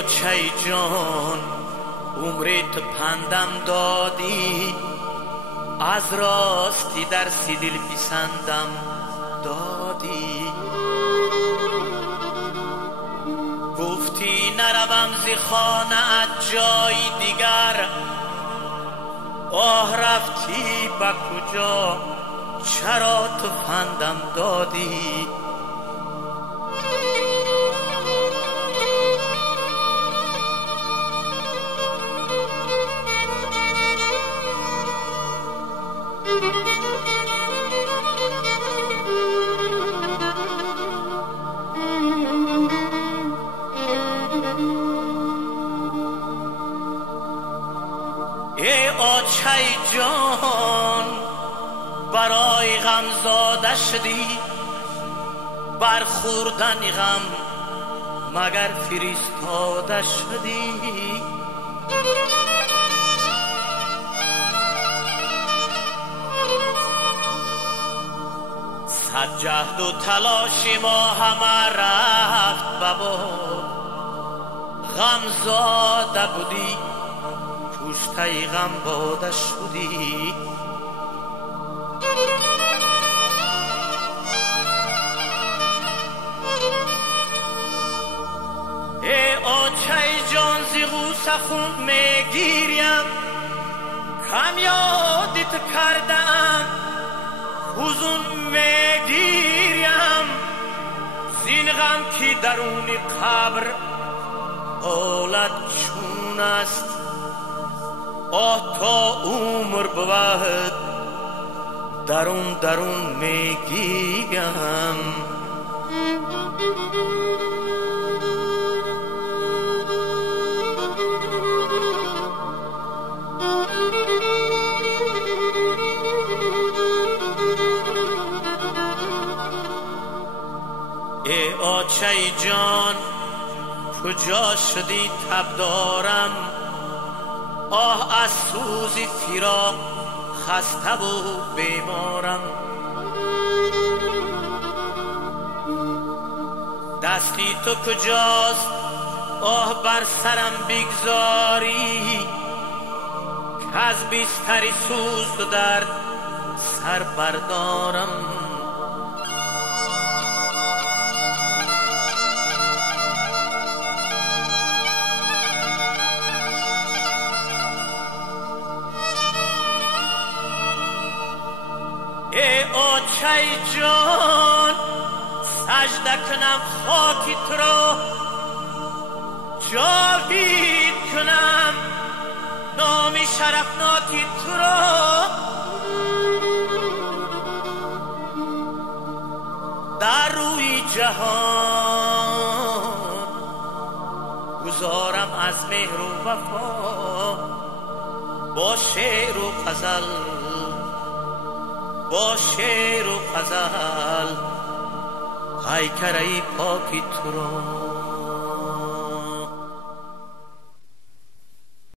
آچه جان عمرت پندم دادی، از راستی درسی دل پسندم دادی. گفتی نروم ز خانه جای دیگر، آه رفتی به کجا چرا تو پندم دادی؟ ای آچه جان برای غم زاده شدی، برخوردن غم مگر فرستاده شدی؟ صد جهد و تلاش ما همه رفت بباد، غم زاده بودی کشته غم باده شدی. ای آچه جان ز غوسه خون میگیریم، کم یادت کردم حزون میگیریم، زین غم که درون قبر حالت چون است، آه تا عمر بود درون درون میگیم. ای آچه جان کجا شدی تب دارم، آه از سوز فراق خسته و بیمارم. دستی تو کجاست آه بر سرم بگذاری، که از بستر سوز و درد سر بردارم. ای آچه جان سجده کنم خاکی تو را، جاوید کنم نام شرفناکی تو را. در روی جهان گذارم از مهر و وفا، با شعر و غزل با شعر و غزل پیکره پاکی تو را.